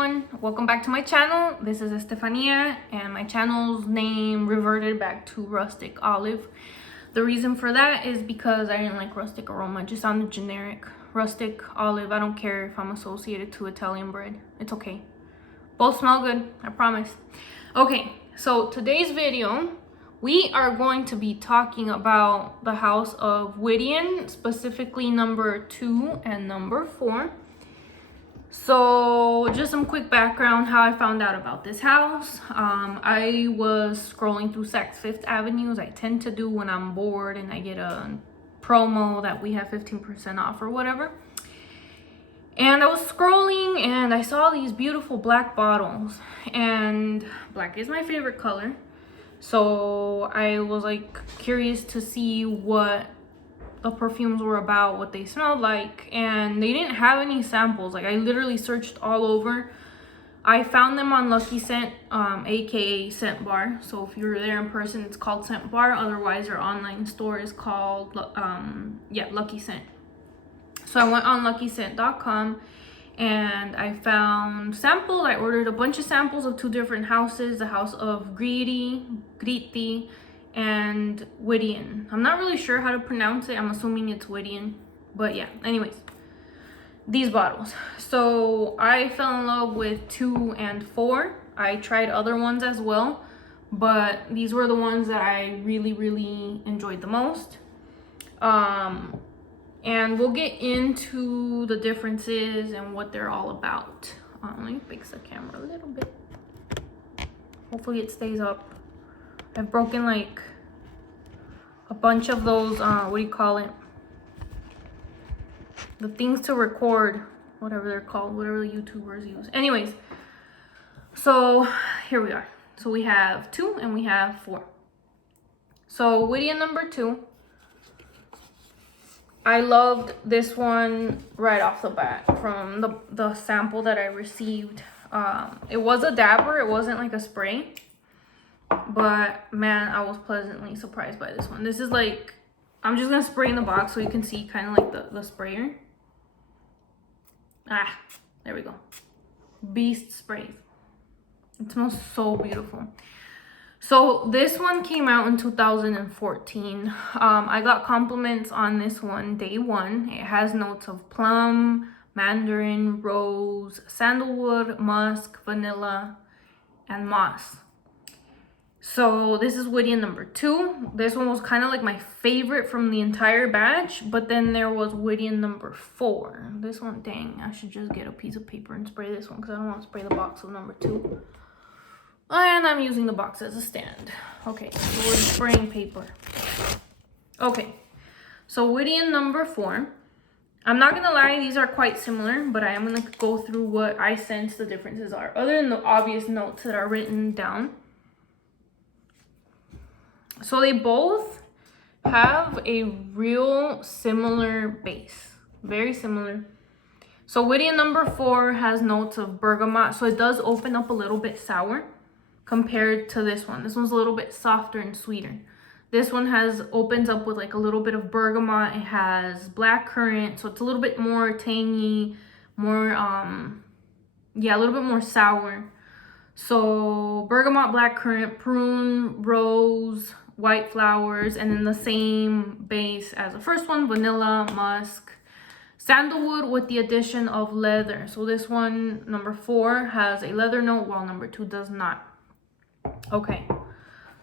everyone, welcome back to my channel. This is Estefania and my channel's name reverted back to Rustic Olive. The reason for that is because I didn't like rustic aroma. It just sounded generic. Rustic Olive, I don't care if I'm associated to Italian bread. It's okay. Both smell good, I promise. Okay, so today's video, we are going to be talking about the house of Widian, specifically number 2 and number 4. So just some quick background how I found out about this house. I was scrolling through Saks Fifth Avenue, as I tend to do when I'm bored and I get a promo that we have 15% off or whatever. And I was scrolling and I saw these beautiful black bottles, and black is my favorite color. So I was like curious to see what the perfumes were about, what they smelled like, and they didn't have any samples. Like, I literally searched all over. I found them on Lucky Scent, aka Scent Bar. So if you're there in person, it's called Scent Bar. Otherwise, their online store is called Lucky Scent. So I went on luckyscent.com and I found samples. I ordered a bunch of samples of 2 different houses, the house of Gritti and Widian. I'm not really sure how to pronounce it. I'm assuming it's Widian, but yeah, anyways, these bottles. So I fell in love with 2 and 4. I tried other ones as well, but these were the ones that I really enjoyed the most. And we'll get into the differences and what they're all about. Let me fix the camera a little bit. Hopefully it stays up. I've broken like a bunch of those, what do you call it? The things to record, whatever they're called, whatever the YouTubers use. Anyways, so here we are. So we have 2 and we have 4. So Widian number 2. I loved this one right off the bat from the sample that I received. It was a dabber, it wasn't like a spray. But man, I was pleasantly surprised by this one. This is like, I'm just gonna spray in the box so you can see kind of like the sprayer. There we go. Beast sprays. It smells so beautiful. So this one came out in 2014. I got compliments on this one day one. It has notes of plum, mandarin, rose, sandalwood, musk, vanilla, and moss. So this is Widian number 2. This one was kind of like my favorite from the entire batch, but then there was Widian number 4. This one, dang, I should just get a piece of paper and spray this one because I don't want to spray the box of number 2. And I'm using the box as a stand. Okay, so we're spraying paper. Okay, so Widian number 4. I'm not gonna lie, these are quite similar, but I am gonna go through what I sense the differences are, other than the obvious notes that are written down. So they both have a real similar base, very similar. So Widian number 4 has notes of bergamot, so it does open up a little bit sour compared to this one. This one's a little bit softer and sweeter. This one opens up with like a little bit of bergamot. It has black currant, so it's a little bit more tangy, more a little bit more sour. So bergamot, black currant, prune, rose, white flowers, and then the same base as the first one, vanilla, musk, sandalwood with the addition of leather. So this one, number 4, has a leather note while number 2 does not. Okay,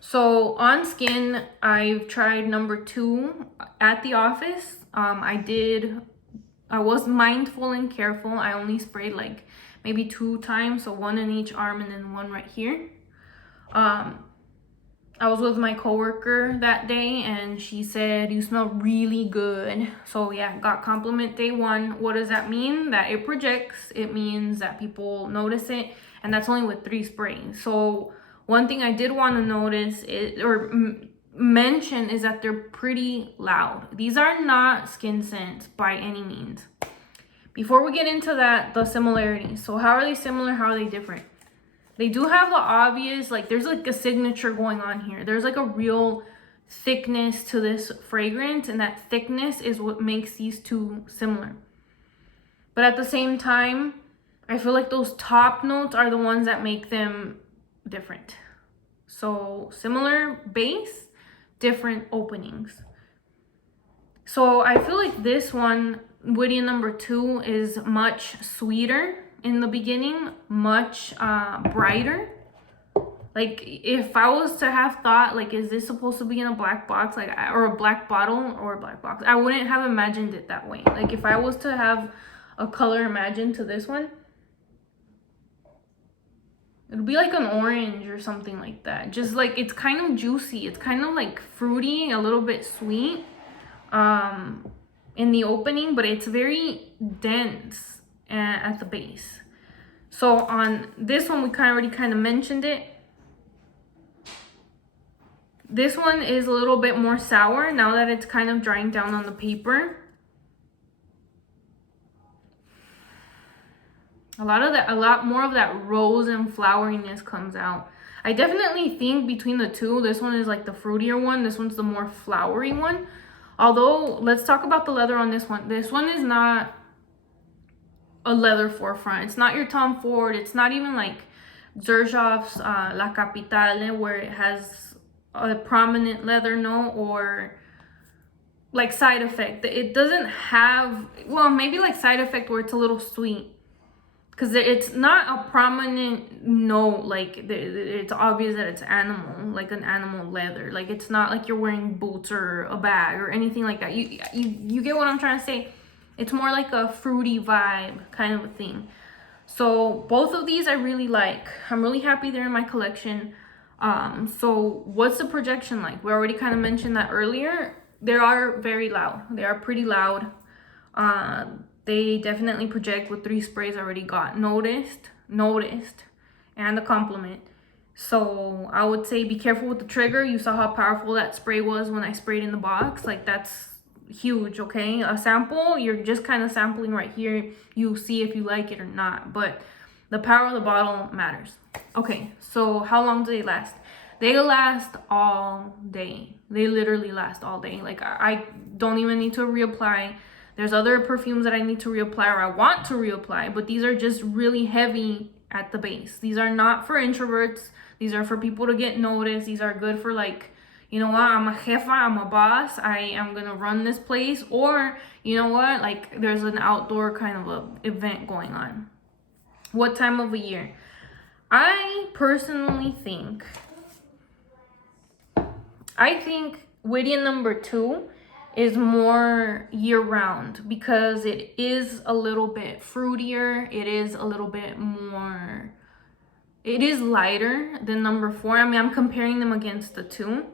so on skin, I've tried number 2 at the office. I was mindful and careful. I only sprayed like maybe 2 times, so 1 in each arm and then 1 right here. I was with my coworker that day and she said, "You smell really good." So yeah, got compliment day 1. What does that mean? That it projects. It means that people notice it, and that's only with 3 sprays. So one thing I did want to notice mention is that they're pretty loud. These are not skin scents by any means. Before we get into that, the similarities. So how are they similar? How are they different? They do have the obvious, like there's like a signature going on here. There's like a real thickness to this fragrance, and that thickness is what makes these 2 similar. But at the same time, I feel like those top notes are the ones that make them different. So similar base, different openings. So I feel like this one, Widian number 2, is much sweeter in the beginning, much brighter. Like, if I was to have thought, like, is this supposed to be in a black box, like, or a black bottle or a black box, I wouldn't have imagined it that way. Like, if I was to have a color imagined to this one, it'd be like an orange or something like that. Just like, it's kind of juicy. It's kind of like fruity, a little bit sweet in the opening, but it's very dense at the base. So on this one, we already kind of mentioned it. This one is a little bit more sour now that it's kind of drying down on the paper. A lot more of that rose and floweriness comes out. I definitely think between the two, this one is like the fruitier one. This one's the more flowery one. Although, let's talk about the leather on this one. This one is not a leather forefront. It's not your Tom Ford. It's not even like Xerjoff's La Capitale, where it has a prominent leather note, or like Side Effect. It doesn't have, well, maybe like Side Effect where it's a little sweet, because it's not a prominent note. Like, it's obvious that it's animal, like an animal leather. Like, it's not like you're wearing boots or a bag or anything like that. You get what I'm trying to say. It's more like a fruity vibe kind of a thing. So both of these I really like. I'm really happy they're in my collection. So what's the projection like? We already kind of mentioned that earlier. They are very loud. They are pretty loud. They definitely project with 3 sprays. I already got noticed, and the compliment. So I would say be careful with the trigger. You saw how powerful that spray was when I sprayed in the box. Like, that's huge. Okay, a sample, you're just kind of sampling right here. You'll see if you like it or not, but the power of the bottle matters. Okay, so how long do they last? They last all day. They literally last all day. Like, I don't even need to reapply. There's other perfumes that I need to reapply, or I want to reapply, but these are just really heavy at the base. These are not for introverts. These are for people to get noticed. These are good for, like, you know what, I'm a jefa, I'm a boss, I am gonna run this place, or you know what, like, there's an outdoor kind of a event going on. What time of the year? I personally think Widian number 2 is more year-round, because it is a little bit fruitier. It is a little bit more, it is lighter than number 4. I mean, I'm comparing them against the 2.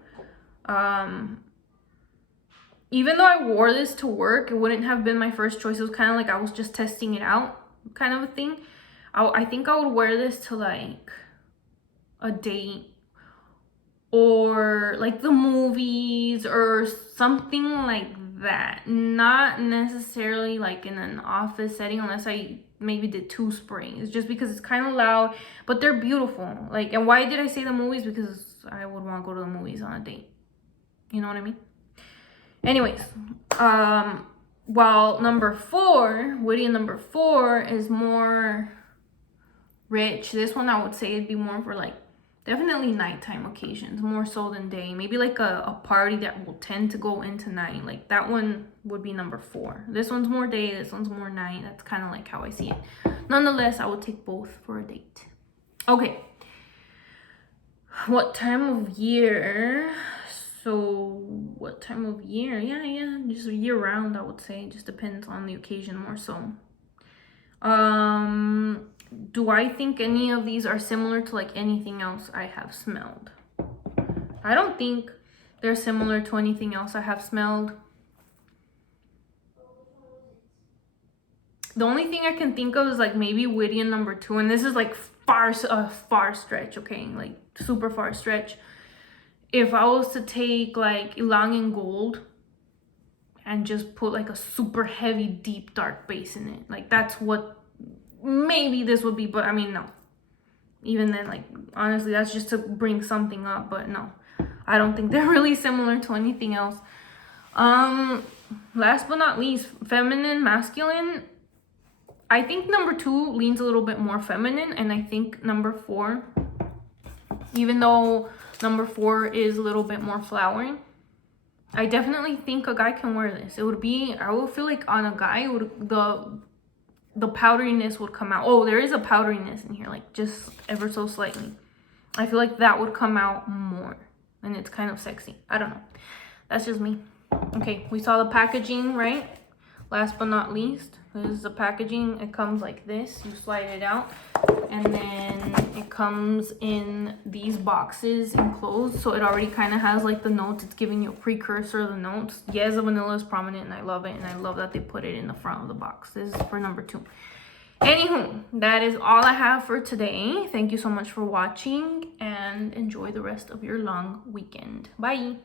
Even though I wore this to work, it wouldn't have been my first choice. It was kind of like I was just testing it out kind of a thing. I think I would wear this to like a date, or like the movies or something like that. Not necessarily like in an office setting, unless I maybe did 2 sprays, just because it's kind of loud, but they're beautiful. Like, and why did I say the movies? Because I would want to go to the movies on a date. You know what I mean? Anyways, while number 4, Widian number 4 is more rich. This one I would say it'd be more for like definitely nighttime occasions, more so than day. Maybe like a party that will tend to go into night. Like, that one would be number 4. This one's more day, this one's more night. That's kind of like how I see it. Nonetheless, I would take both for a date. Okay. What time of year? So what time of year? Yeah, just year round, I would say. It just depends on the occasion more so. Do I think any of these are similar to like anything else I have smelled? I don't think they're similar to anything else I have smelled. The only thing I can think of is like maybe Widian number 2, and this is like a far stretch, okay? Like, super far stretch. If I was to take like Ylang in Gold and just put like a super heavy, deep, dark base in it, like, that's what maybe this would be. But I mean, no. Even then, like, honestly, that's just to bring something up. But no, I don't think they're really similar to anything else. Last but not least, feminine, masculine. I think number 2 leans a little bit more feminine, and I think number 4, even though number 4 is a little bit more flowering, I definitely think a guy can wear this. It would be, I would feel like on a guy, it would, the powderiness would come out. Oh, there is a powderiness in here, like just ever so slightly. I feel like that would come out more, and it's kind of sexy. I don't know. That's just me. Okay, we saw the packaging, right? Last but not least, this is the packaging. It comes like this. You slide it out, and then it comes in these boxes enclosed. So it already kind of has like the notes. It's giving you a precursor of the notes. Yes, the vanilla is prominent, and I love it. And I love that they put it in the front of the box. This is for number 2. Anywho, that is all I have for today. Thank you so much for watching, and enjoy the rest of your long weekend. Bye.